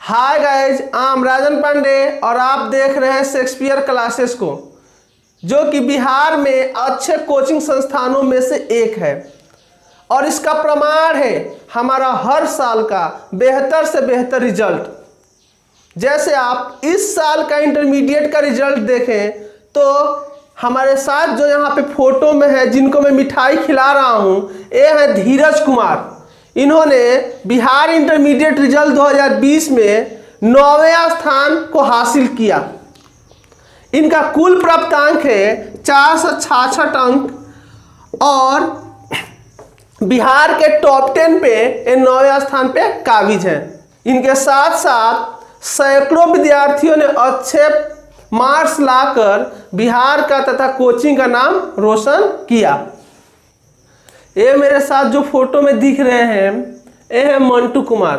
Hi guys, I am राजन पांडे और आप देख रहे हैं शेक्सपियर क्लासेस को, जो कि बिहार में अच्छे कोचिंग संस्थानों में से एक है। और इसका प्रमाण है हमारा हर साल का बेहतर से बेहतर रिजल्ट। जैसे आप इस साल का इंटरमीडिएट का रिजल्ट देखें तो हमारे साथ जो यहाँ पे फोटो में है, जिनको मैं मिठाई खिला रहा हूँ, ये है धीरज कुमार। इन्होंने बिहार इंटरमीडिएट रिजल्ट 2020 में 9वें स्थान को हासिल किया। इनका कुल प्राप्तांक है 466 अंक और बिहार के टॉप 10 पे ये 9वें स्थान पे काबिज हैं। इनके साथ साथ सैकड़ों विद्यार्थियों ने अच्छे मार्क्स लाकर बिहार का तथा कोचिंग का नाम रोशन किया। ये मेरे साथ जो फोटो में दिख रहे हैं, ये है मंटू कुमार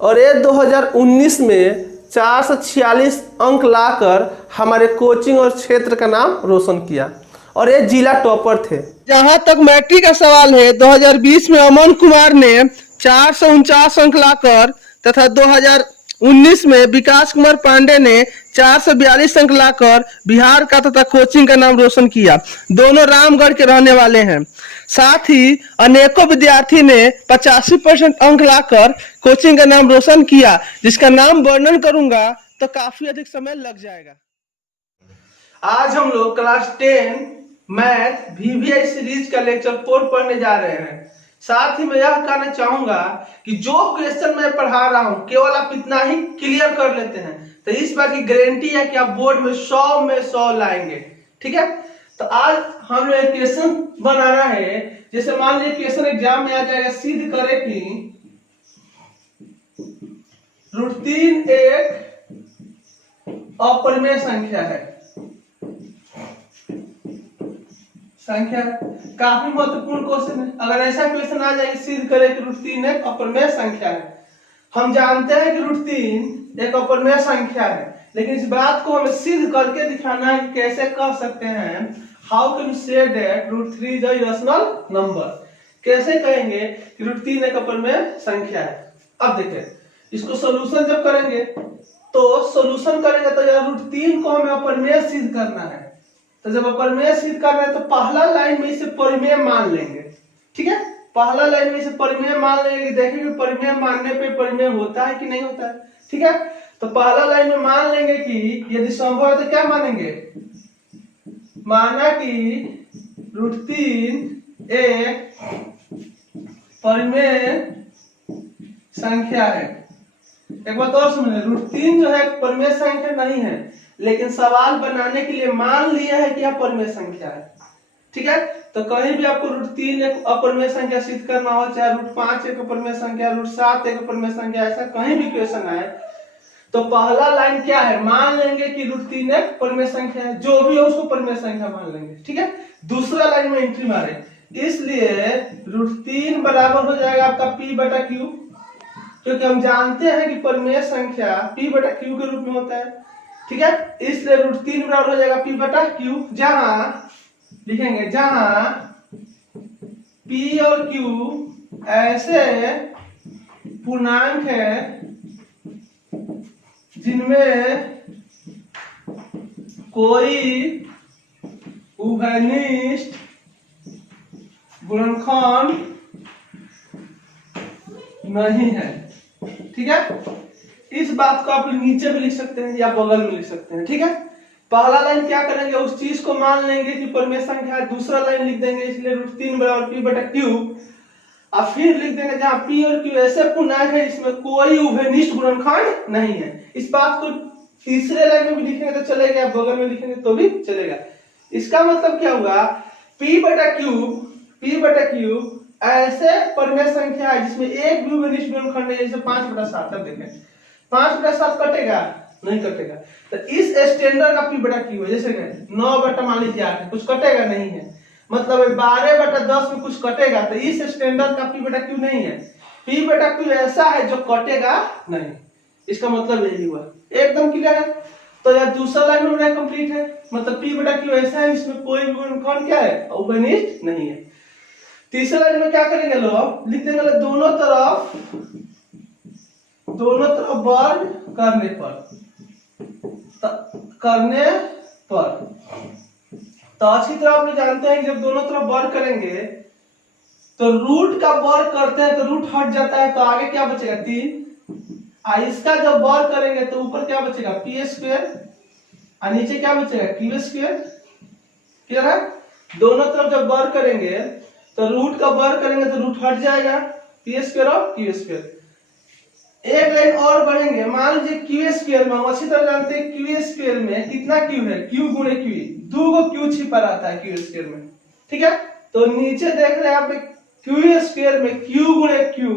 और ये 2019 में 446 अंक लाकर हमारे कोचिंग और क्षेत्र का नाम रोशन किया और ये जिला टॉपर थे। जहां तक मैट्रिक का सवाल है, 2020 में अमन कुमार ने 449 अंक लाकर तथा 2019 में विकास कुमार पांडे ने 442 अंक लाकर बिहार का तथा कोचिंग का नाम रोशन किया। दोनों रामगढ़ के रहने वाले हैं। साथ ही अनेकों विद्यार्थी ने 85% अंक लाकर कोचिंग का नाम रोशन किया, जिसका नाम वर्णन करूंगा तो काफी अधिक समय लग जाएगा। आज हम लोग क्लास 10 मैथ VVI सीरीज का लेक्चर 4 पढ़ने जा रहे हैं। साथ ही मैं यह कहना चाहूंगा कि जो क्वेश्चन मैं पढ़ा रहा हूं केवल आप इतना ही क्लियर कर लेते हैं तो इस बात की गारंटी है कि आप बोर्ड में 100 में 100 लाएंगे। ठीक है, तो आज हम लोग एक क्वेश्चन बनाना है। जैसे मान लीजिए क्वेश्चन एग्जाम में आ जाएगा, सिद्ध करें कि √3 एक अपरिमेय संख्या है। काफी महत्वपूर्ण क्वेश्चन है। अगर ऐसा क्वेश्चन आ जाए सिद्ध करें कि √3 एक अपरिमेय संख्या है। हम जानते हैं कि √3 एक अपरिमेय संख्या है, लेकिन इस बात को हमें सिद्ध करके दिखाना है कि कैसे कह सकते हैं। How can you say that √3 is a irrational number. कैसे कहेंगे कि √3 एक अपरिमेय संख्या है। अब देखिए, इसको सॉल्यूशन जब करेंगे तो यह √3 को हमें अपरिमेय सिद्ध करना है। तो जब अपरिमेय सिद्ध कर रहे हैं तो पहला लाइन में इसे परिमेय मान लेंगे। ठीक है, पहला लाइन में इसे परिमेय मान लेंगे। देखेंगे परिमेय मानने पे परिमेय होता है कि नहीं होता है। ठीक है, तो पहला लाइन में मान लेंगे कि यदि संभव है तो क्या मानेंगे, माना कि √3 एक परिमेय संख्या है। एक बात और समझिए, √3 जो है परिमेय संख्या नहीं है, लेकिन सवाल बनाने के लिए मान लिया है कि यह परिमेय संख्या है। ठीक है, तो कहीं भी आपको √3 एक अपरिमेय संख्या सिद्ध करना हो, चाहे √5 एक अपरिमेय संख्या, √7 एक अपरिमेय संख्या, ऐसा कहीं भी क्वेश्चन आए तो पहला लाइन क्या है, मान लेंगे कि √3 एक परिमेय संख्या है। जो भी हो उसको परिमेय संख्या मान लेंगे। ठीक है, दूसरा लाइन में एंट्री मारे, इसलिए √3 बराबर हो जाएगा आपका P/Q, क्योंकि हम जानते हैं कि परिमेय संख्या P/Q के रूप में होता है। ठीक है, इसलिए √3 बराबर हो जाएगा P/Q, जहां लिखेंगे जहां P और Q ऐसे पूर्णांक है जिनमें कोई उभयनिष्ठ गुणनखंड नहीं है। ठीक है, इस बात को आप नीचे भी लिख सकते हैं या बगल में लिख सकते हैं। ठीक है, पहला लाइन क्या करेंगे, उस चीज को मान लेंगे कि परिमेय संख्या है। दूसरा लाइन लिख देंगे, इसलिए √3 बराबर P/Q, और फिर लिख देंगे जहां P और Q ऐसे पूर्णांक है इसमें कोई उभयनिष्ठ गुणनखंड नहीं है। इस बात को तीसरे लाइन में भी लिखेंगे तो चलेगा, बगल में लिखेंगे तो भी चलेगा। इसका मतलब क्या होगा, P/Q ऐसे परिमेय संख्या है जिसमें एक भी उभयनिष्ठ गुणनखंड नहीं है। जैसे 5/7, तब देखें 5/7 कटेगा नहीं कटेगा, तो इस स्टैंडर्ड का P/Q है। जैसे 9 मान लीजिए 8 कुछ कटेगा नहीं है, मतलब 12/10 में कुछ कटेगा, तो इस स्टैंडर्ड का P/Q नहीं है। P/Q ऐसा है जो कटेगा नहीं। इसका मतलब यही हुआ, एकदम क्लियर है। तो यह दूसरा लाइन में कंप्लीट है, मतलब P/Q ऐसा है जिसमें कोई भी गुणनखंड क्या है, उभयनिष्ठ नहीं है। तीसरे लाइन में क्या करेंगे लोग, लिख देंगे दोनों तरफ दोनों तरफ वर्ग करने पर तो अच्छी तरह आप लोग जानते हैं कि जब दोनों तरफ वर्ग करेंगे तो रूट का वर्ग करते हैं तो रूट हट जाता है, तो आगे क्या बचेगा 3। इसका जब वर्ग करेंगे तो ऊपर क्या बचेगा पी स्क्वायर और नीचे क्या बचेगा क्यू स्क्वायर। क्लियर है? दोनों तरफ जब वर्ग करेंगे तो रूट का वर्ग करेंगे तो रूट हट जाएगा, पी स्क्वायर और क्यू स्क्वायर। एक लाइन और बढ़ेंगे, मान लीजिए क्यू स्क्वायर में, हम अच्छी तरह जानते हैं क्यू स्क्वायर में कितना क्यू है, क्यू गुणे क्यू, दो गो क्यू छिपा रहता है क्यू स्क्वायर में। ठीक है, तो नीचे देख रहे हैं आप क्यू स्क्वायर में क्यू गुणे क्यू,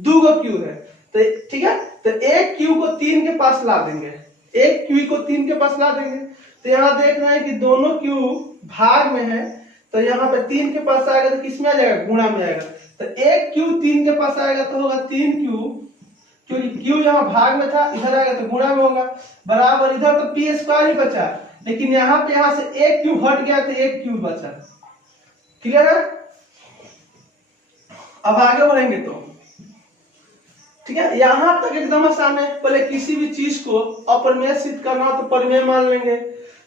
दो गो क्यू है, तो ठीक है, तो एक क्यू को 3 के पास ला देंगे, एक क्यू को 3 के पास ला देंगे, तो यहाँ देख रहे हैं कि दोनों क्यू भाग में है, तो यहाँ पे 3 के पास आएगा तो किस में आ जाएगा, गुणा में आएगा, तो एक क्यू 3 के पास आएगा तो होगा 3 क्यू, क्योंकि क्यू यहाँ भाग में था, इधर आएगा तो गुणा में होगा, बराबर इधर तो पी स्क्वायर ही बचा, लेकिन यहाँ पे यहाँ से एक क्यू हट गया तो एक क्यू बचा। क्लियर है? अब आगे बढ़ेंगे तो ठीक है, यहां तक एकदम आसान है। पहले किसी भी चीज को अपरिमेय सिद्ध करना हो तो परिमेय मान लेंगे,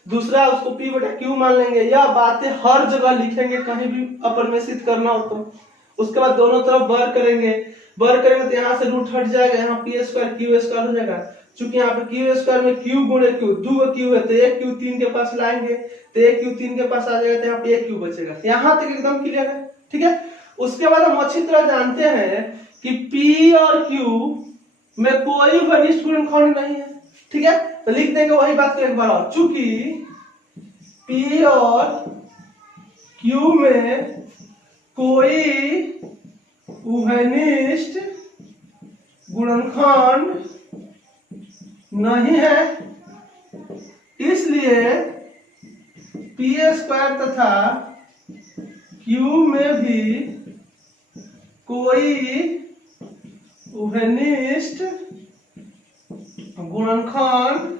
दूसरा उसको पी बटा क्यू मान लेंगे, या बातें हर जगह लिखेंगे कहीं भी अपरिमेय सिद्ध करना हो तो। उसके बाद दोनों तरफ वर्ग करेंगे, वर्ग करेंगे तो यहाँ से रूट हट जाएगा, यहाँ पी स्क्वायर क्यू स्क्वायर हो जाएगा, चूंकि यहाँ पे क्यू स्क्वायर में क्यू गुणे क्यू, दो क्यू है तो एक क्यू 3 के पास लाएंगे तो एक क्यू 3 के पास आ जाएगा, तो यहाँ पे एक क्यू बचेगा। यहाँ तक एकदम क्लियर है? ठीक है, उसके बाद हम अच्छी तरह जानते हैं कि P और Q में कोई घनिष्ठ गुणनखंड नहीं है। ठीक है, तो लिख देंगे वही बात को एक बार और, चूंकि P और Q में कोई उभयनिष्ठ गुणनखंड नहीं है, इसलिए P स्क्वायर तथा Q में भी कोई उभयनिष्ठ गुणनखंड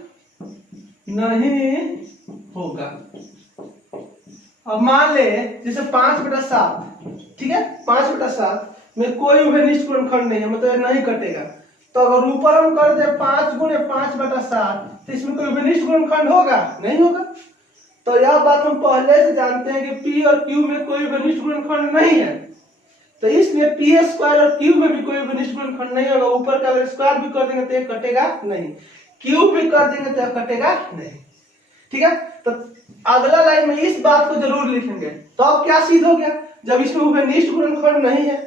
नहीं होगा। अब मान ले जैसे 5/7, ठीक है, 5/7 में कोई उभयनिष्ठ गुणनखंड नहीं है, मतलब नहीं कटेगा, तो अगर ऊपर हम कर दे 5 गुणे 5/7 तो इसमें कोई उभयनिष्ठ गुणनखंड होगा? नहीं होगा। तो यह बात हम पहले से जानते हैं कि P और Q में कोई उभयनिष्ठ गुणनखंड नहीं है, तो इसलिए पी स्क्वायर और क्यू में भी कोई घनिष्ठ गुणनखंड नहीं होगा। ऊपर का अगर स्क्वायर भी कर देंगे तो ये कटेगा नहीं, क्यूब भी कर देंगे तो कटेगा नहीं। ठीक है, तो अगला लाइन में इस बात को जरूर लिखेंगे। तो अब क्या सिद्ध हो गया, जब इसमें घनिष्ठ गुणनखंड नहीं है,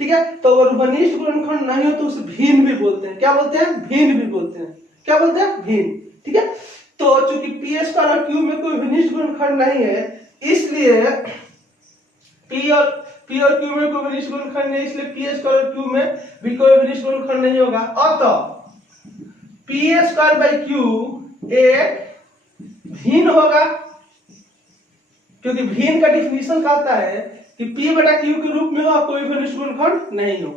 ठीक है, तो अगर घनिष्ठ गुणनखंड नहीं हो तो उसे भिन्न भी बोलते हैं। क्या बोलते हैं? भिन्न भी बोलते हैं। क्या बोलते हैं? भिन्न। ठीक है, तो चूंकि पी स्क्वायर और क्यू में कोई घनिष्ठ गुणनखंड नहीं है, इसलिए पी और क्यू में कोई घनिष्ठ गुणनखंड नहीं, इसलिए पी स्क्वायर और क्यू में भी कोई घनिष्ठ गुणनखंड नहीं होगा। अतः पी स्क्वायर बाई क्यू एक भिन्न होगा, क्योंकि भिन्न का डिफिनीशन कहता है कि पी बटा क्यू के रूप में हो, कोई घनिष्ठ गुणनखंड नहीं हो।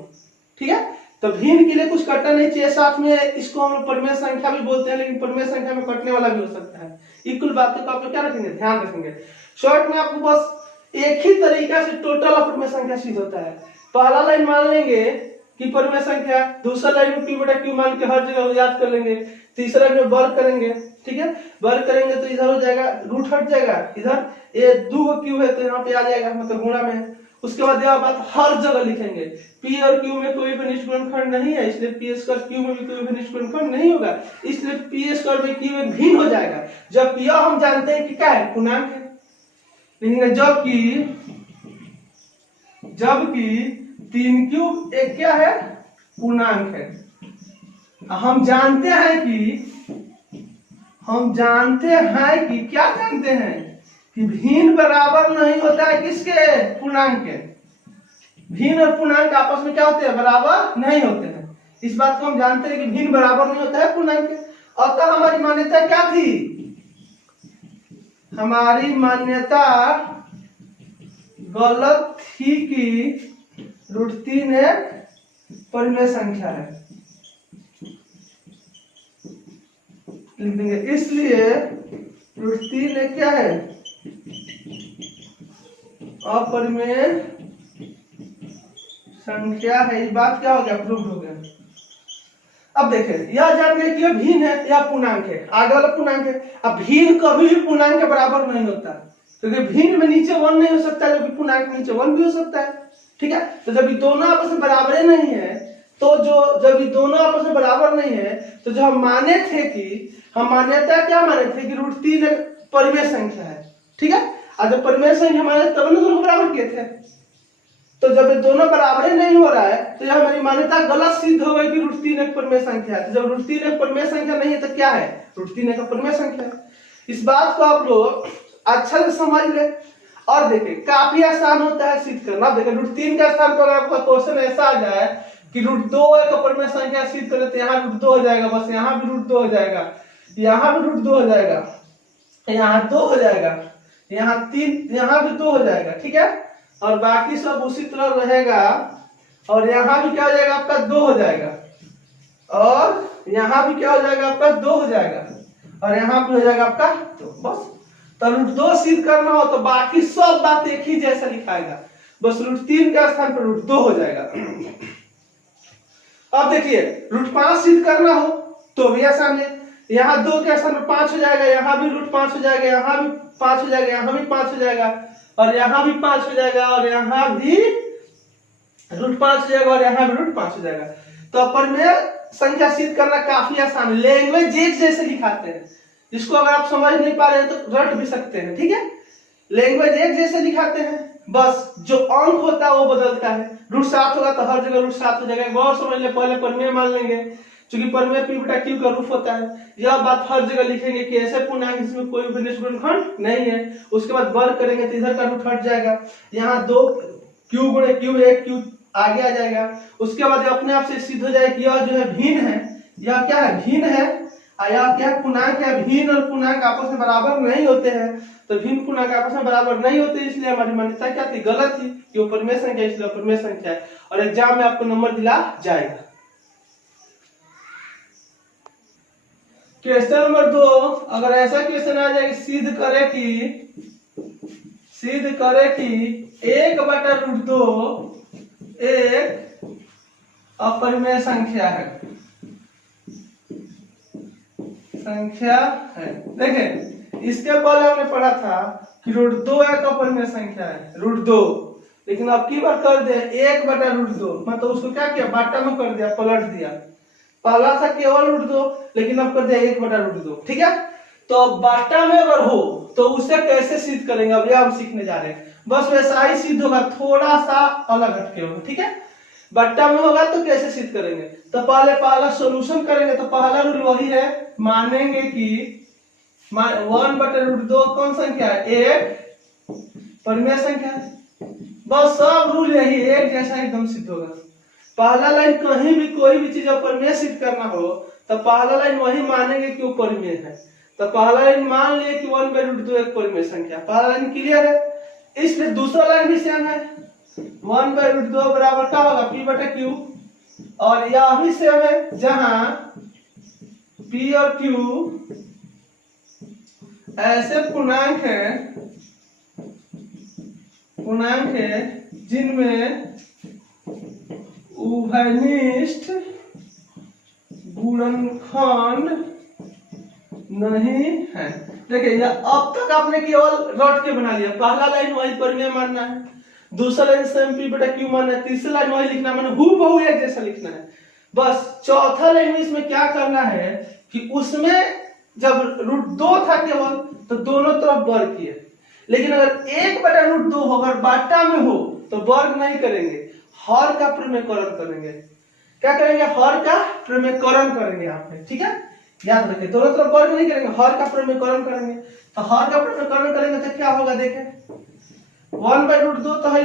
ठीक है, तो भिन्न के लिए कुछ कटना नहीं चाहिए साथ में, इसको हम लोग परिमेय संख्या भी बोलते हैं, लेकिन परिमेय संख्या में कटने वाला भी हो सकता है। इक्वल बातों को आप लोग क्या रखेंगे, ध्यान रखेंगे। शॉर्ट में आपको बस एक ही तरीका से टोटल अपरिमेय संख्या सिद्ध होता है। पहला लाइन मान लेंगे कि परिमेय संख्या, दूसरा लाइन में पी बटा क्यू मान के हर जगह याद कर लेंगे, तीसरा लाइन में वर्ग करेंगे। ठीक है, वर्ग करेंगे तो इधर हो जाएगा, रूट हट जाएगा, इधर ये दो क्यू है तो यहाँ पे आ जाएगा, मतलब गुणा में है। उसके बाद यह बात हर जगह लिखेंगे, पी और क्यू में कोई घनिष्ठ गुणनखंड नहीं है, इसलिए पी स्क्वायर क्यू में भी कोई घनिष्ठ गुणनखंड नहीं होगा, इसलिए पी स्क्वायर बाई क्यू में भिन्न हो जाएगा। जब यह हम जानते हैं कि क्या है, पूर्णांक है, लेकिन जबकि 3 क्यूब एक क्या है, पूर्णांक है। हम जानते हैं कि क्या जानते हैं कि भिन्न बराबर नहीं होता है किसके, पूर्णांक के। भिन्न और पूर्णांक आपस में क्या होते हैं, बराबर नहीं होते हैं। इस बात को हम जानते हैं कि भिन्न बराबर नहीं होता है पूर्णांक के। अतः हमारी मान्यता क्या थी, हमारी मान्यता गलत थी कि √3 एक परिमेय संख्या है, लिख देंगे। इसलिए √3 एक क्या है, अपरिमेय संख्या है। ये बात क्या हो गया, प्रूव हो गया। अब देखें, यह जान गए कि यह भिन्न है, यह पूर्णांक है, आगे वाला पूर्णांक है। अब भिन्न कभी भी पूर्णांक के बराबर नहीं होता, क्योंकि भिन्न में नीचे 1 नहीं हो सकता, जबकि पूर्णांक में नीचे 1 भी हो सकता है। ठीक है, तो जब ये दोनों आपस में बराबर नहीं है, तो जब ये दोनों आपस में बराबर नहीं है, तो जो हम मान्यता क्या माने थे कि √3 एक परिमेय संख्या है। ठीक है, और जब परिमेय संख्या माने तब ना दोनों बराबर किए थे। तो जब ये दोनों बराबर नहीं हो रहा है, तो यह हमारी मान्यता गलत सिद्ध हो गई कि √3 एक परिमेय संख्या है। जब √3 एक परिमेय संख्या नहीं है तो क्या है? √3 एक परिमेय संख्या है। इस बात को आप लोग अच्छा से समझ ले। और देखिए, काफी आसान होता है सिद्ध करना। देखिए, √3 के स्थान पर आपका क्वेश्चन ऐसा आ जाए कि √2 एक परिमेय संख्या सिद्ध करें, तो यहाँ √2 हो जाएगा, बस यहाँ भी √2 हो जाएगा, यहाँ भी √2 हो जाएगा, यहाँ 2 हो जाएगा, यहाँ 3, यहाँ भी 2 हो जाएगा। ठीक है, और बाकी सब उसी तरह रहेगा। और यहाँ भी क्या हो जाएगा आपका? 2 हो जाएगा, और यहाँ भी क्या हो जाएगा आपका? 2 हो जाएगा, और यहाँ भी हो जाएगा आपका 2। बस, तो √2 सिद्ध करना हो तो बाकी सब बात एक ही जैसा लिखाएगा, बस √3 के स्थान पर √2 हो जाएगा। अब देखिए, √5 सिद्ध करना हो तो भी आसान है। यहाँ 2 के स्थान पर 5 हो जाएगा, यहाँ भी √5 हो जाएगा, यहाँ भी 5 हो जाएगा, यहाँ भी 5 हो जाएगा, और यहाँ भी 5 हो जाएगा, और यहाँ भी √5 हो जाएगा, और यहाँ भी √5 हो जाएगा। तो परिमेय संख्या सिद्ध करना काफी आसान है। लैंग्वेज एक जैसे लिखाते हैं, इसको अगर आप समझ नहीं पा रहे हैं तो रट भी सकते हैं। ठीक है, लैंग्वेज एक जैसे लिखाते हैं, बस जो अंक होता है वो बदलता है। √7 होगा तो हर जगह √7 हो जाएगा। बहुत समझ ले, पहले परिमेय मान लेंगे, क्योंकि परिमेय p/q का रूप होता है। यह बात हर जगह लिखेंगे कि ऐसे पूर्णांक जिसमें कोई भी निश्चित गुणनखंड नहीं है। उसके बाद वर्ग करेंगे तो इधर का रूट हट जाएगा, यहाँ 2 q गुणे q 1 q आगे आ जाएगा। उसके बाद अपने आप से सिद्ध हो जाएगा कि यह जो है भिन्न है, यह क्या है? भिन्न है, यह क्या पूर्णांक है? भिन्न और पूर्णांक आपस में बराबर नहीं होते हैं, तो भिन्न पूर्णांक आपस में बराबर नहीं होते, इसलिए हमारी मान्यता क्या थी? गलत थी कि वो परिमेय संख्या, इसलिए परिमेय संख्या है, और एग्जाम में आपको नंबर दिला जाएगा। क्वेश्चन नंबर 2, अगर ऐसा क्वेश्चन आ जाए कि सिद्ध करे कि 1/√2 एक अपरिमेय संख्या है। देखें, इसके पहले हमने पढ़ा था कि √2 एक अपरिमेय संख्या है, √2, लेकिन अब की बार कर दे 1/√2, मतलब उसको क्या किया? बाटा में कर दिया, पलट दिया। पहला था केवल √2, लेकिन अब कर दिया 1/√2। ठीक है, तो बाटा में अगर हो तो उसे कैसे सिद्ध करेंगे, अब यह हम सीखने जा रहे हैं। बस वैसा ही सिद्ध होगा, थोड़ा सा अलग हटके होगा। ठीक है, बट्टा में होगा तो कैसे सिद्ध करेंगे? तो पहला सॉल्यूशन करेंगे, तो पहला रूल वही है, मानेंगे कि 1/√2 कौन संख्या है? एक परिमेय संख्या है। बस सब रूल यही एक जैसा एकदम सिद्ध होगा। पहला लाइन कहीं भी कोई भी चीज परिमेय सिद्ध करना हो तो पहला लाइन वही मानेंगे कि वो परिमेय है। तो पहला लाइन मान लिए कि 1/√2 एक परिमेय संख्या, पहला लाइन क्लियर है। इसलिए दूसरा लाइन भी सेम है, 1/√2 बराबर क्या होगा? p/q, और यह भी सेम है, जहां p और q ऐसे पूर्णांक है जिनमें उभयनिष्ठ गुणनखंड नहीं है। देखिए, अब तक आपने केवल रट के बना लिया। पहला लाइन वही परिमेय मानना है, दूसरा लाइन सेम p/q मानना है, तीसरा लाइन वही लिखना है, मैंने हूबहू एक जैसा लिखना है। बस चौथा लाइन में इसमें क्या करना है कि उसमें जब √2 था केवल तो दोनों तरफ वर्ग किए, लेकिन अगर 1/√2 हो, अगर बाटा में हो तो वर्ग नहीं करेंगे, हर का प्रमेयकरण करेंगे। क्या करेंगे? हर का प्रमेयकरण करेंगे यहाँ पे। ठीक है, याद रखिए, दोनों तरफ वर्ग नहीं करेंगे, हर का प्रमेयकरण करेंगे। तो हर का प्रमेयकरण करेंगे तो क्या होगा? देखें, 1/√2 तो है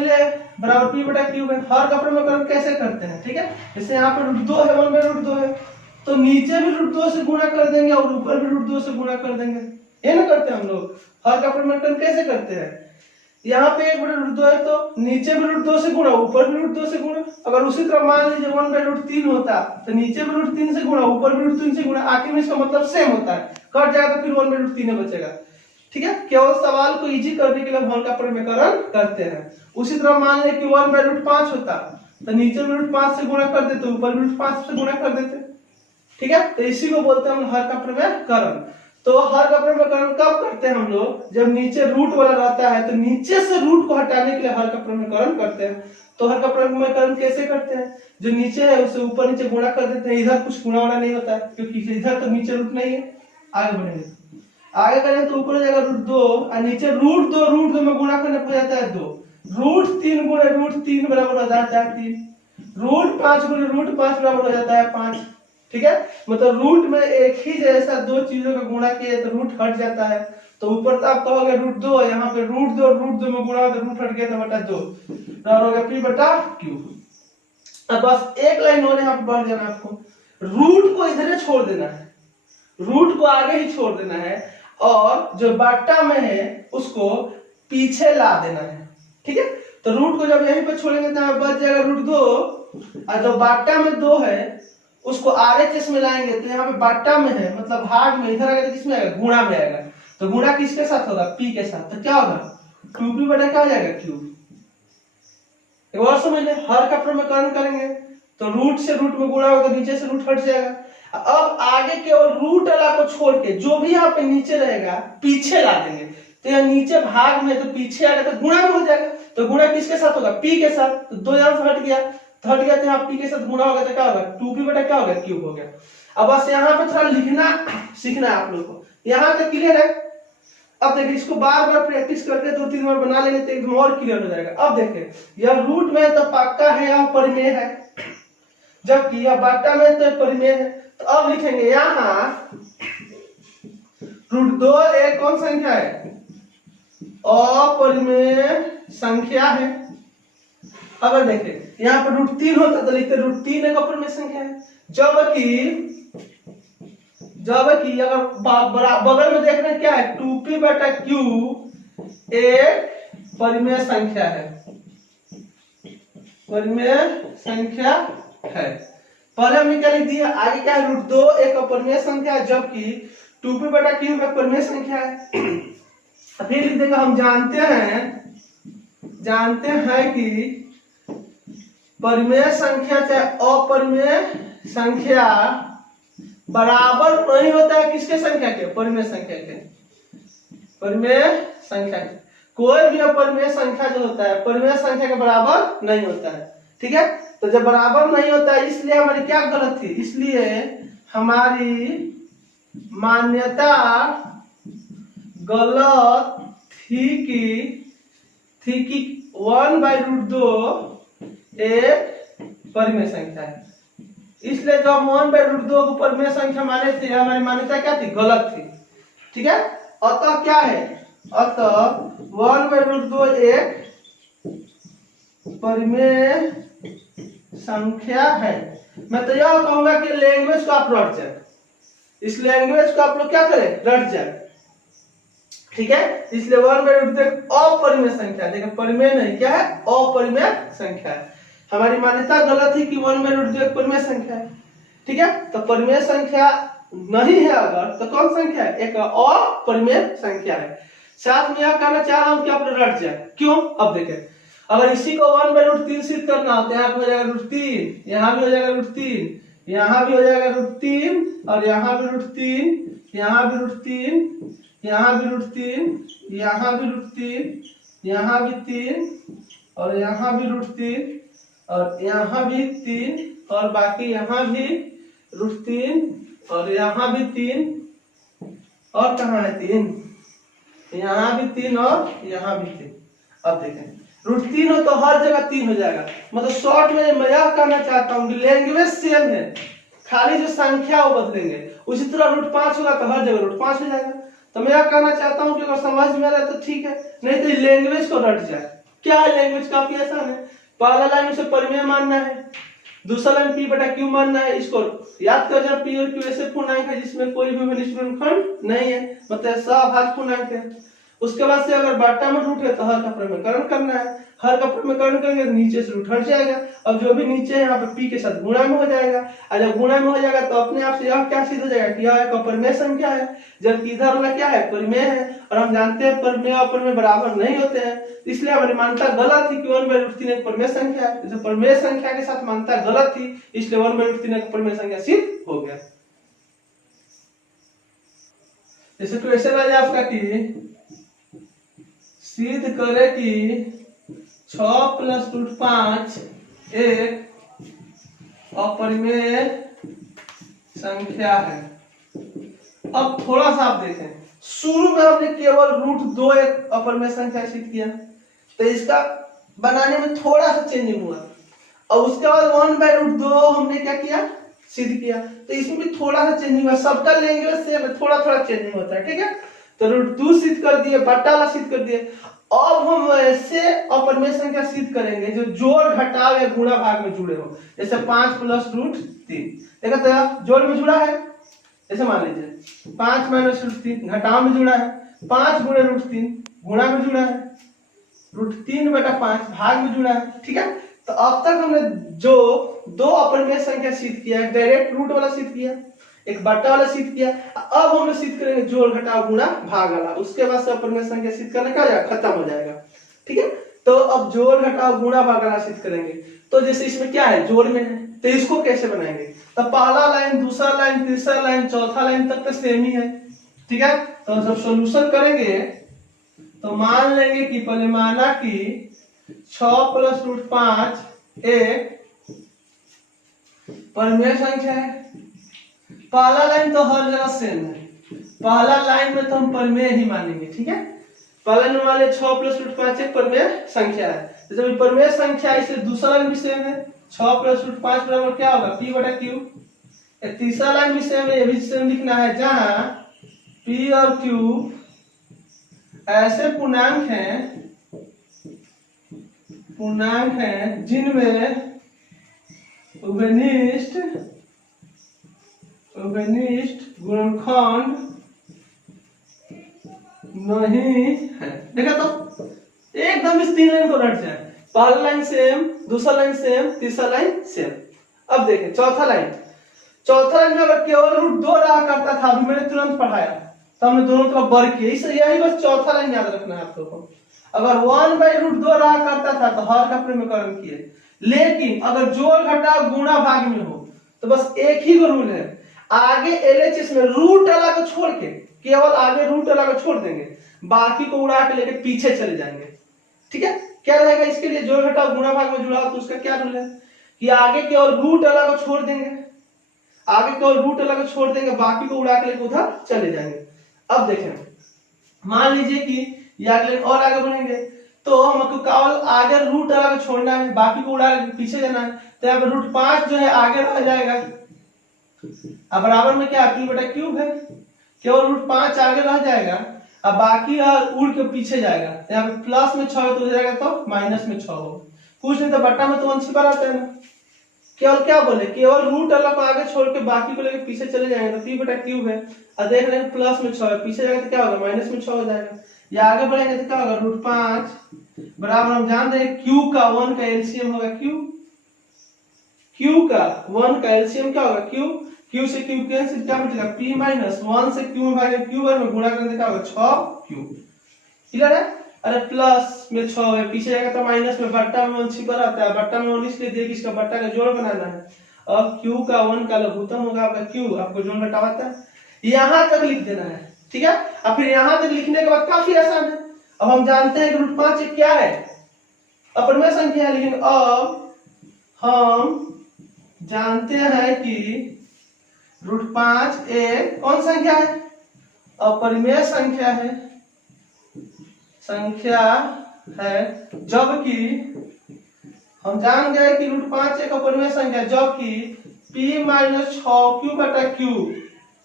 बराबर p/q है। हर का प्रमेयकरण कैसे करते हैं? ठीक है, जैसे यहाँ पे √2 है, 1/√2 है, तो नीचे भी √2 से गुणा कर देंगे और ऊपर भी √2 से गुणा कर देंगे। ये ना करते हैं हम लोग। हर का प्रमेयकरण कैसे करते हैं? यहाँ पे 1/√2 है तो नीचे भी √2 से गुणा, ऊपर भी √2 से गुणा। अगर उसी तरह मान लीजिए 1/√3 होता तो नीचे भी √3 से गुणा, ऊपर भी √3 से गुणा, आखिर में इसका मतलब सेम होता है, कट जाएगा तो फिर 1/3 बचेगा। ठीक है, केवल सवाल को इजी करने के लिए हर का प्रमेयकरण करते हैं। उसी तरह मान लें कि 1/5 होता तो नीचे भी √5 से गुणा कर देते, ऊपर भी √5 से गुणा कर देते। ठीक है, तो इसी को बोलते हैं हम हर का प्रमेयकरण। तो हर का प्रमेयकरण कब करते हैं हम लोग, जब नीचे रूट वाला रहता है तो नीचे से रूट को हटाने के लिए हर का प्रमेयकरण करते हैं। तो हर का प्रमेयकरण कैसे करते हैं, जो नीचे है उसे ऊपर नीचे गुणा कर देते हैं, इधर कुछ गुणा वाला नहीं होता है क्योंकि इधर तो नीचे रूट नहीं है। आगे बढ़ेंगे, आगे करें तो ऊपर हो जाएगा √2 और नीचे √2 में गुणा करने पर जाता है 2, √3 गुणे √3 बराबर हो जाता है 3, √5 गुणे √5 बराबर हो जाता है 5। ठीक है, मतलब रूट में एक ही जैसा दो चीजों का गुणा किए तो रूट हट जाता है। तो ऊपर तो आप कहोगे √2, यहाँ पे √2 में गुणा तो रूट हट गया तो बटा 2 और हो गया p/q। अब बस एक लाइन और यहाँ पे बढ़ जाना, आपको रूट को इधर छोड़ देना है, रूट को आगे ही छोड़ देना है और जो बाटा में है उसको पीछे ला देना है। ठीक है, तो रूट को जब यहीं पे छोड़ेंगे तो बच जाएगा √2 और जो बाटा में 2 है उसको RHS में लाएंगे तो यहाँ पे बाटा में है मतलब भाग में, इधर आएगा तो किसमें आएगा, गुणा में आएगा। तो गुणा किसके साथ होगा, p के साथ, तो क्या होगा 2p बटा क्या हो जाएगा q। एक और समझ ले, हर का प्रमेयकरण करेंगे तो रूट से रूट में गुणा होगा, नीचे से रूट हट जाएगा। अब आगे केवल रूट वाला को छोड़ के जो भी यहाँ पे नीचे रहेगा पीछे ला देंगे, तो यहाँ नीचे भाग में तो पीछे आएगा तो गुणा में हो जाएगा। तो गुणा किसके साथ होगा, p के साथ, तो 2 यहाँ से हट गया, तो हट गया तो यहाँ p के साथ गुणा होगा तो क्या होगा 2p बटा क्या होगा q हो गया। अब बस यहाँ पे थोड़ा लिखना सीखना है आप लोग को, यहाँ तक क्लियर है। अब देखिए इसको बार बार प्रैक्टिस करके 2-3 बार बना लेंगे तो एकदम और क्लियर हो जाएगा। अब देखिए यह रूट में तो पक्का है, यह परिमेय है, जबकि यह बाटा में तो परिमेय है। तो अब लिखेंगे यहाँ √2 एक कौन संख्या है, अपरिमेय संख्या है। अगर देखें यहाँ पर √3 होता तो लिखते √3 एक अपरिमेय संख्या है, जबकि अगर बगल में देख रहे हैं क्या है 2p बटा q एक परिमेय संख्या है, परिमेय संख्या है। पहले हमने क्या लिख दिया, आगे क्या है √2 एक अपरिमेय संख्या है जबकि 2p बटा q एक परिमेय संख्या है। फिर लिख देंगे हम जानते हैं कि परिमेय संख्या चाहे अपरिमेय संख्या बराबर नहीं होता है किसके संख्या के, परिमेय संख्या के। परिमेय संख्या के कोई भी अपरिमेय संख्या जो होता है परिमेय संख्या के बराबर नहीं होता है। ठीक है, तो जब बराबर नहीं होता है इसलिए हमारी क्या गलत थी, इसलिए हमारी मान्यता गलत थी कि 1/√2 एक परिमेय संख्या है। इसलिए जब हम 1/√2 को परिमेय संख्या माने थे हमारी मान्यता क्या थी, गलत थी। ठीक है, अतः क्या है, अतः 1/√2 एक परिमेय संख्या है। मैं तो यह कहूंगा कि लैंग्वेज को आप रट जाए, इस लैंग्वेज को आप लोग क्या करें, रट जाए। ठीक है, इसलिए 1/√2 एक अपरिमेय संख्या, देखिए परिमेय नहीं क्या है, अपरिमेय संख्या है। हमारी मान्यता गलत थी कि 1/√2 एक परिमेय संख्या है। ठीक है, तो परिमेय संख्या नहीं है अगर तो कौन संख्या है, एक अपरिमेय संख्या है। साथ में यह कहना चाह रहा हूं कि आप रट जाए, क्यों, अब देखें अगर इसी को 1/√3 सिद्ध करना होता है, यहाँ पे हो जाएगा √3, यहाँ भी हो जाएगा √3, यहाँ भी हो जाएगा √3 और यहाँ भी √3, यहाँ भी √3, यहाँ भी √3, यहाँ भी √3, यहाँ भी 3 और यहाँ भी √3 और यहाँ भी 3 और बाकी यहाँ भी √3 और यहाँ भी 3 और कहाँ है 3, यहाँ भी 3 और यहाँ भी 3। अब देखें √3 हो तो हर जगह 3 हो जाएगा। मतलब शॉर्ट में मैं यह कहना चाहता हूँ कि लैंग्वेज सेम है, खाली जो संख्या वो बदलेंगे। उसी तरह √5 होगा तो हर जगह √5 हो जाएगा। तो मैं यह कहना चाहता हूँ कि अगर समझ में आ रहा है तो ठीक है, नहीं तो लैंग्वेज को रट जाए। क्या है लैंग्वेज, काफी आसान है। पहला लाइन उसे परिमेय मानना है, दूसरा लाइन p बटा q मानना है। इसको याद कर जाए, p और q ऐसे पूर्णांक है जिसमें कोई भी निष्पन्न खंड नहीं है, मतलब सभाज्य पूर्णांक है। उसके बाद से अगर बाटा में रूट है तो हर का प्रमेयकरण करना है, हर का प्रमेयकरण करेंगे नीचे से रूट हट जाएगा। अब जो भी नीचे है यहाँ पे p के साथ गुणा में हो जाएगा, और जब गुणा में हो जाएगा तो अपने आप से यह क्या सिद्ध हो जाएगा कि यह एक अपरिमेय संख्या है, जबकि इधर वाला क्या है, परिमेय है। और हम जानते हैं परिमेय और अपरिमेय बराबर नहीं होते हैं, इसलिए हमारी मान्यता गलत थी कि 1/√3 एक परिमेय संख्या है। जैसे परिमेय संख्या के साथ मान्यता गलत थी, इसलिए 1/√3 एक परिमेय संख्या सिद्ध हो गया। जैसे क्वेश्चन आ जाए आपका कि सिद्ध करे कि 6 + √5 एक अपरिमेय संख्या है। अब थोड़ा सा आप देखें, शुरू में हमने केवल √2 एक अपरिमेय संख्या सिद्ध किया, तो इसका बनाने में थोड़ा सा चेंजिंग हुआ, और उसके बाद 1/√2 हमने क्या किया, सिद्ध किया, तो इसमें भी थोड़ा सा चेंजिंग हुआ। सबका लेंगे सेम, थोड़ा थोड़ा चेंजिंग होता है, ठीक है। तो √2 सिद्ध कर दिए, बट्टा वाला सिद्ध कर दिए। अब हम ऐसे अपरिमेय संख्या सिद्ध करेंगे जो जोड़ घटाव या गुणा भाग में जुड़े हो, जैसे 5 + √3। देखा तो जोड़ में जुड़ा है, जैसे मान लीजिए 5 - √3 घटाव में जुड़ा है, 5 × √3 गुणा में जुड़ा है, √3/5 भाग में जुड़ा है, ठीक है। तो अब तक हमने जो दो अपरिमेय संख्या सिद्ध किया, एक डायरेक्ट रूट वाला सिद्ध किया, एक बट्टा वाला सिद्ध किया। अब हम लोग सिद्ध करेंगे जोड़ घटाव गुणा भाग वाला, उसके बाद से अपरिमेय संख्या सिद्ध करना क्या हो जाएगा, खत्म हो जाएगा, ठीक है। तो अब जोड़ घटाव गुणा भाग वाला सिद्ध करेंगे। तो जैसे इसमें क्या है, जोड़ में है, तो इसको कैसे बनाएंगे, तो पहला लाइन, दूसरा लाइन, तीसरा लाइन, चौथा लाइन तक तो सेम ही है, ठीक है। तो जब सॉल्यूशन करेंगे तो मान लेंगे कि पहले माना कि 6 + √5 एक परिमेय संख्या है। पहला लाइन तो हर जगह सेम है, पहला लाइन में तो हम परिमेय ही मानेंगे, ठीक है। पहला लाइन मान लिया 6 + √5 एक परिमेय संख्या है। जब परिमेय संख्या है, इसलिए दूसरा लाइन भी सेम है, 6 + √5 बराबर क्या होगा, p/q। तीसरा लाइन भी सेम है, ये भी सेम लिखना है, जहां p और q ऐसे पूर्णांक हैं जिनमें उभयनिष्ठ गुणनखंड नहीं है। देखा तो एकदम इस 3 लाइन को रट जाए, पहला लाइन सेम, दूसरा लाइन सेम, तीसरा लाइन सेम। अब देखें चौथा लाइन में अगर केवल √2 रहा करता था, अभी मैंने तुरंत पढ़ाया, तो हमने दोनों तरफ वर्ग किया, इसलिए यही बस चौथा लाइन याद रखना है आप लोगों को। अगर 1/√2 रहा करता था तो हर का प्रमेयकरण किए, लेकिन अगर जोड़ घटाव गुणा भाग में हो तो बस एक ही रूल है, आगे LHS में रूट वाला को छोड़ के, केवल आगे रूट वाला को छोड़ देंगे, बाकी को उड़ा के लेके पीछे चले जाएंगे, ठीक है। क्या रहेगा इसके लिए, जोड़ घटाव गुणा भाग में जुड़ा हो तो उसका क्या रूल है कि आगे केवल रूट वाला को छोड़ देंगे, बाकी को उड़ा के लेके उधर चले जाएंगे। अब देखें, मान लीजिए कि ये अगले और आगे बढ़ेंगे, तो हमको केवल आगे रूट वाला को छोड़ना है, बाकी को उड़ा के पीछे जाना है, तो यहाँ पर √5 जो है आगे रह जाएगा, अब बराबर में क्या p/q है, केवल √5 आगे रह जाएगा, अब बाकी उड़ के पीछे जाएगा, तो यहाँ पे प्लस में 6 तो हो जाएगा, तो माइनस में 6 हो, कुछ नहीं तो बट्टा में तो 1 छिपा रहता है ना। केवल क्या बोले, केवल रूट वाला को आगे छोड़ के बाकी को लेके पीछे चले जाएंगे, तो p/q है, और देख रहे हैं प्लस में 6 है, पीछे जाएगा तो क्या होगा, माइनस में 6 हो जाएगा, या आगे बढ़ेंगे तो क्या होगा, √5 बराबर, हम जानते हैं q का 1 का एलसीएम होगा q का 1 का एलसीएम क्या होगा, q से q कैंसिल, क्या बचेगा p - 1 से q में भागे q वर्ग में गुणा करने क्या होगा 6q, क्लियर है। अरे प्लस में 6 है, पीछे जाएगा तो माइनस में, बट्टा में 1 छिपा रहता है, बट्टा में 1 इसलिए देखिए इसका बट्टा का जोड़ बनाना है। अब q का 1 का लघुत्तम होगा आपका q, आपको जोड़ घटाव है, यहां तक लिख देना है, ठीक है। अब फिर यहां तक लिखने के बाद काफी आसान है। अब हम जानते हैं कि √5 क्या है, अपरिमेय संख्या है, लेकिन अब हम जानते हैं कि √5 एक कौन संख्या है, अपरिमेय संख्या है, जबकि हम जान गए कि √5 एक अपरिमेय संख्या, जबकि p - 6q/q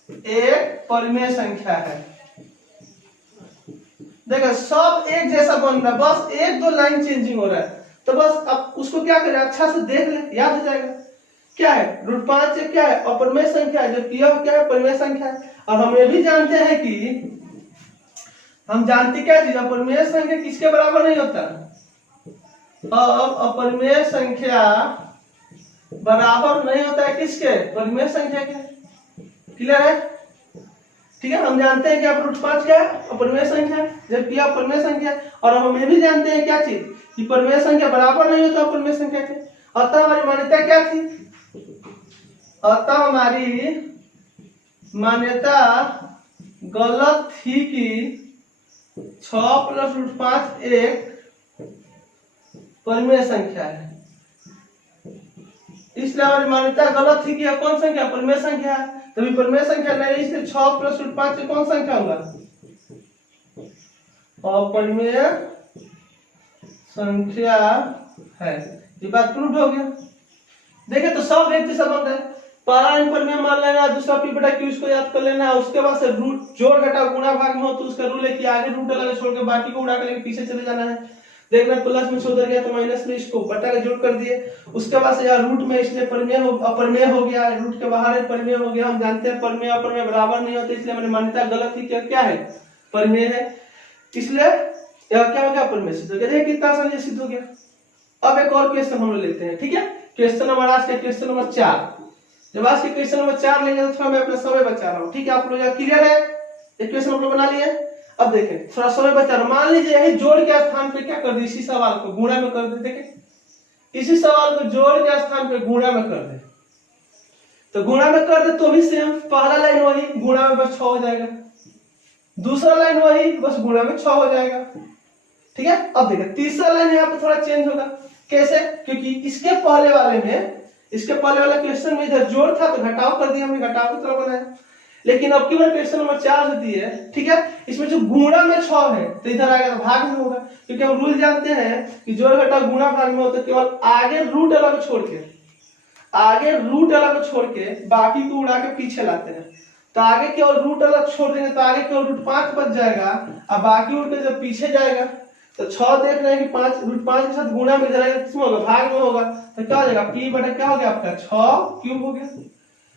एक परिमेय संख्या है। देखो सब एक जैसा बन रहा है, बस 1-2 लाइन चेंजिंग हो रहा है, तो बस अब उसको क्या करें, अच्छा से देख ले, याद हो जाएगा। क्या है, √5 क्या है, अपरिमेय संख्या है, जबकि यह क्या है, परिमेय संख्या है। और हम ये भी जानते हैं कि क्या चीज, अपरिमेय संख्या किसके बराबर नहीं होता, अब अपरिमेय संख्या बराबर नहीं होता है किसके, परिमेय संख्या के, क्लियर है, ठीक है। हम जानते हैं कि आप √5 क्या है, अपरिमेय संख्या है, जबकि आप परिमेय संख्या है, और हम ये भी जानते हैं क्या चीज, कि परिमेय संख्या बराबर नहीं होता अपरिमेय संख्या के। अतः हमारी मान्यता क्या थी, गलत थी कि 6 + √5 एक परिमेय संख्या है, इसलिए हमारी मान्यता गलत थी कि यह कौन संख्या, परिमेय संख्या है। तभी परिमेय संख्या नहीं, इसलिए 6 + √5 से कौन संख्या होगा, अपरिमेय संख्या है। ये बात प्रूव हो गया। देखे तो सब एक जैसा बन रहा है। पहला इन परिमेय मान लेना, दूसरा p/q इसको याद कर लेना, उसके बाद से रूट जोड़ घटाव गुणा भाग में हो तो उसका रूल है कि आगे रूट अलग छोड़ के बाकी को उड़ा के लेके पीछे चले जाना है। देखना प्लस में से उधर गया तो माइनस में इसको बटा के जोड़ कर दिए, उसके बाद से यार रूट में इसलिए परिमेय हो अपरिमेय हो गया, रूट के बाहर परिमेय हो गया। हम जानते हैं परिमेय अपरिमेय बराबर नहीं होते, इसलिए हमारी मान्यता गलत थी। क्या है, परिमेय है, इसलिए यह क्या हो गया, अपरिमेय सिद्ध हो गया। देखिए कितना आसानी सिद्ध हो गया। अब एक और क्वेश्चन हम लोग लेते हैं, ठीक है। क्वेश्चन नंबर आज का क्वेश्चन नंबर 4। जब आज के क्वेश्चन नंबर 4 लेंगे तो थोड़ा मैं अपना समय बचा रहा हूँ, ठीक है। आप लोग क्लियर है, एक क्वेश्चन हम लोग बना लिए। अब देखें थोड़ा समय बचा रहा, मान लीजिए यही जोड़ के स्थान पे क्या कर दे, इसी सवाल को गुणा में कर दे। देखें इसी सवाल को जोड़ के स्थान पे गुणा में कर दे, तो गुणा में कर दे तो भी सेम, पहला लाइन वही गुणा में बस 6 हो जाएगा, दूसरा लाइन वही बस गुणा में 6 हो जाएगा, ठीक है। अब देखिए तीसरा लाइन यहाँ पे थोड़ा चेंज होगा, कैसे, क्योंकि इसके पहले वाले क्वेश्चन में इधर जोड़ था तो घटाव कर दिया हमने, घटाव की तरह बनाया। लेकिन अब की बार क्वेश्चन नंबर 4 जो दिए, ठीक है, इसमें जो गुणा में 6 है तो इधर आ गया तो भाग में होगा, क्योंकि हम रूल जानते हैं कि जोड़ घटाव गुणा भाग में होता है, केवल आगे रूट अलग छोड़ के बाकी को उड़ा के पीछे लाते हैं। तो आगे केवल रूट अलग छोड़ देंगे तो आगे केवल √5 बच जाएगा, अब बाकी उड़ के जब पीछे जाएगा तो 6 देख रहे हैं कि 5 √5 के साथ गुणा में जाएगा, किसमें होगा, भाग में होगा। तो क्या हो जाएगा, p क्या हो गया आपका 6³ हो गया।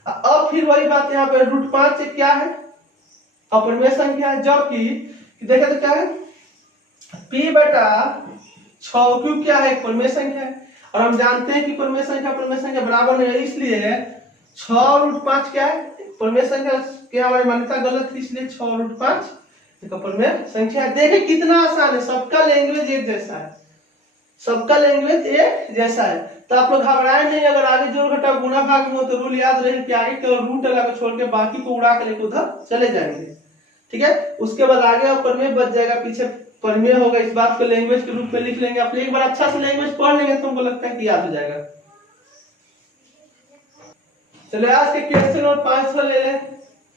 अब फिर वही बात यहाँ पे √5 से क्या है, अपरिमेय संख्या है, जबकि देखे तो क्या है, p/6³ क्या है, परिमेय संख्या है। और हम जानते हैं कि परिमेय संख्या बराबर नहीं है, इसलिए 6√5 क्या है, परिमेय संख्या की हमारी मान्यता गलत थी, इसलिए 6√5 परिमेय संख्या है। देखिए कितना आसान है, सबका लैंग्वेज एक जैसा है। तो आप लोग घबराए नहीं, अगर आगे जोड़ घटाव गुणा भाग में हो तो रूल याद रहे कि आगे केवल रूट लगा छोड़ के बाकी को उड़ा के लेकर उधर चले जाएंगे, ठीक है। उसके बाद आगे और परिमेय बच जाएगा, पीछे परिमेय होगा। इस बात को लैंग्वेज के रूप में लिख लेंगे। आप एक बार अच्छा से लैंग्वेज पढ़ लेंगे तो हमको लगता है कि याद हो जाएगा। चलिए आज के क्वेश्चन और 5 ले लें।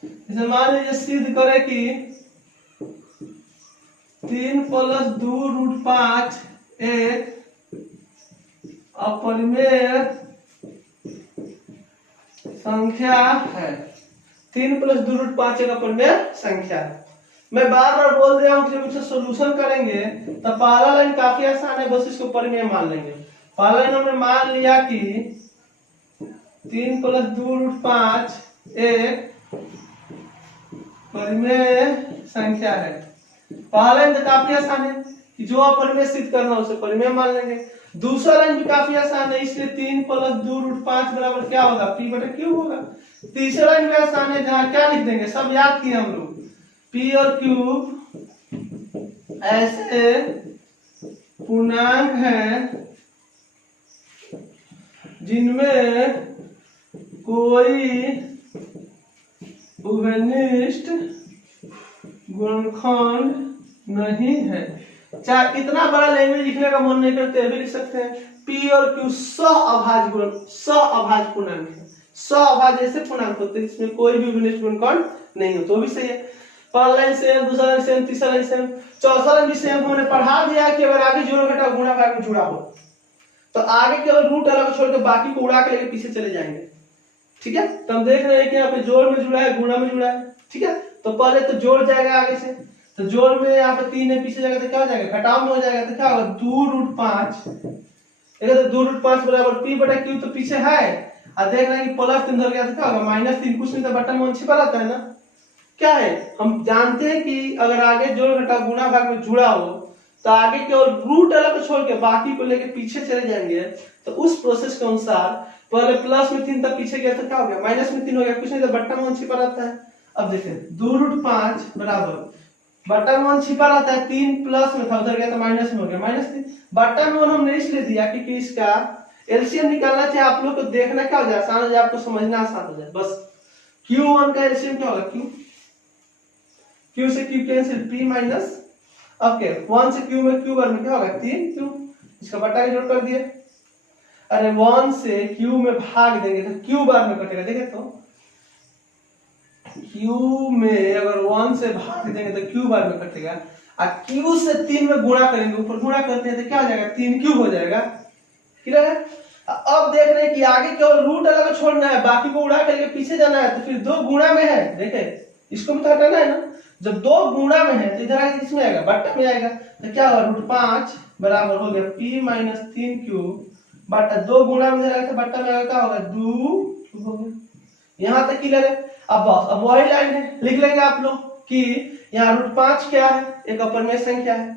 जैसे मान लीजिए सिद्ध करें कि 3 + 2√5 एक अपरिमेय संख्या है। 3 + 2√5 एक अपरिमेय संख्या है। मैं बार बार बोल रहा हूं कि जब इसे सॉल्यूशन करेंगे तो पहला लाइन काफी आसान है, बस इसको परिमेय मान लेंगे। पहला लाइन हमने मान लिया कि 3 + 2√5 एक परिमेय संख्या है। पहला लाइन तो काफी आसान है कि जो अपरिमेय सिद्ध करना उसे परिमेय मान लेंगे। दूसरा लाइन भी काफी आसान है, इसलिए 3 + 2√5 बराबर क्या होगा, p/q होगा। तीसरा लाइन भी आसान है, जहां क्या लिख देंगे, सब याद किए हम लोग, p और q ऐसे पूर्णांक हैं जिनमें कोई उभयनिष्ठ गुणनखंड नहीं है। चाहे इतना बड़ा लैंग्वेज लिखने का मन नहीं करते भी लिख सकते हैं। p और q सअभाज्य पूर्णांक है। सअभाज्य जैसे पूर्णांक होते हैं, इसमें कोई भी उभयनिष्ठ गुणनखंड नहीं हो तो भी सही है। पहला लाइन सेम, दूसरा लाइन सेम, तीसरा लाइन सेम, चौथा लाइन भी सेम। हमने पढ़ा दिया कि अगर आगे जोड़ घटाव गुणा भाग में जुड़ा हो तो आगे केवल रूट अलग छोड़ के बाकी को उड़ा के लेके पीछे चले जाएंगे, ठीक है। तो हम देख रहे हैं कि यहाँ पे जोड़ में जुड़ा है, गुणा में जुड़ा है, ठीक है। तो पहले तो जोड़ जाएगा आगे से, तो जोड़ में यहाँ पे 3 है, पीछे जाएगा तो क्या हो जाएगा, घटाव में हो जाएगा तो क्या होगा 2√5। तो 2√5 बराबर p/q तो पीछे है, और देख रहे हैं कि +3 उधर गया तो क्या होगा -3, कुछ नहीं तो बटन में छिपा रहता है ना। क्या है, हम जानते हैं कि अगर आगे जोड़ घटाव गुणा भाग में जुड़ा हो तो आगे केवल रूट अलग छोड़ के बाकी को लेके पीछे चले जाएंगे। तो उस प्रोसेस के अनुसार पहले +3 तक पीछे गया तो क्या हो गया, -3 हो गया, कुछ नहीं तो बटन में छिपा रहता है। अब देखें 2√5 बराबर बटन में छिपा रहता है, 3 प्लस में था उधर गया तो माइनस में हो गया, -3। बटन में हमने इसलिए दिया क्योंकि इसका एलसीएम निकालना चाहिए। आप लोग को देखना क्या हो जाए, आसान हो जाए, आपको समझना आसान हो जाए। बस Q1 का एलसीएम क्या होगा, Q क्यू से Q cancel, p minus okay 1 से क्यू में क्यू बार में क्या होगा 3 क्यू, इसका बटा के जोड़ कर दिए। अरे 1 से क्यू में भाग देंगे तो क्यू बार में कटेगा, देखे तो क्यू में अगर 1 से भाग देंगे तो क्यू बार में कटेगा, और क्यू से 3 में गुणा करेंगे, ऊपर गुणा करते हैं तो क्या हो जाएगा 3 क्यू हो जाएगा। क्लियर है। अब देख रहे हैं कि आगे केवल रूट अलग छोड़ना है, बाकी को उड़ा करके पीछे जाना है, तो फिर 2 गुणा में है, देखे इसको भी तो हटाना है ना। जब 2 गुणा में है तो इधर आगे किसमें आएगा बट्टा में आएगा, तो क्या होगा √5 बराबर हो गया p माइनस 3q बटा 2 गुणा में इधर आएगा बट्टा में आएगा, क्या होगा 2 हो गया। यहाँ तक क्लियर है। अब वही लाइन है, लिख लेंगे आप लोग कि यहाँ √5 क्या है, एक अपरिमेय संख्या है,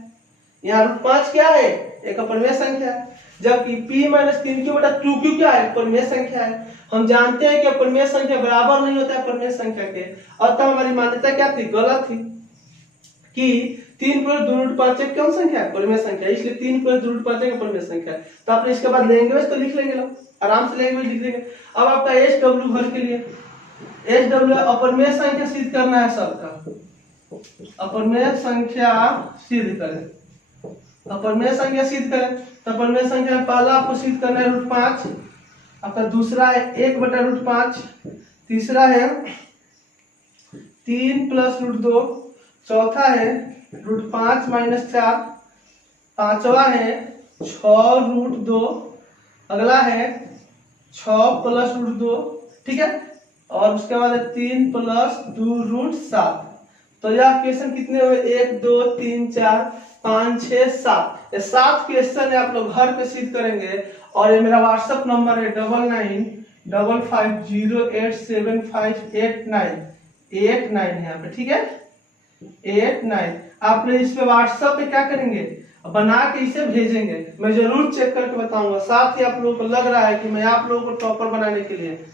यहाँ √5 क्या है, एक अपरिमेय संख्या है, जबकि p माइनस 3q बटा 2q क्या है, अपरिमेय संख्या है। हम जानते हैं कि अपरिमेय संख्या बराबर नहीं होता है अपरिमेय संख्या के, अतः हमारी मान्यता क्या थी, गलत थी कि 3 प्लस 2√5 एक कौन संख्या है, अपरिमेय संख्या, इसलिए 3 प्लस 2√5 एक अपरिमेय संख्या है। तो आपने इसके बाद लैंग्वेज तो लिख लेंगे लोग, आराम से लैंग्वेज लिख लेंगे। अब आपका SW भर के लिए SW अपरिमेय संख्या सिद्ध करना है सबका, अपरिमेय संख्या सिद्ध करें, अपरिमेय संख्या सिद्ध करें। तो अपरिमेय संख्या पहला आपको सिद्ध करना है √5, आपका दूसरा है 1 बटा √5, तीसरा है 3 प्लस √2, चौथा है √5 माइनस 4, पांचवा है 6√2, अगला है 6 प्लस √2, ठीक है, और उसके बाद 3 प्लस 2√7। तो यह क्वेश्चन कितने हुए, 1 2 3 4 5 6 7, ये 7 क्वेश्चन है, आप लोग घर पे सिद्ध करेंगे। और ये मेरा व्हाट्सएप नंबर है 9955087589 है यहाँ पे, ठीक है 89। आपने इस पे व्हाट्सएप पे क्या करेंगे, बना के इसे भेजेंगे, मैं जरूर चेक करके बताऊंगा। साथ ही आप लोगों को लग रहा है कि मैं आप लोगों को टॉपर बनाने के लिए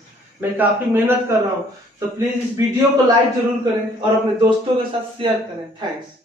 मैं काफी मेहनत कर रहा हूँ, तो प्लीज इस वीडियो को लाइक जरूर करें और अपने दोस्तों के साथ शेयर करें। थैंक्स।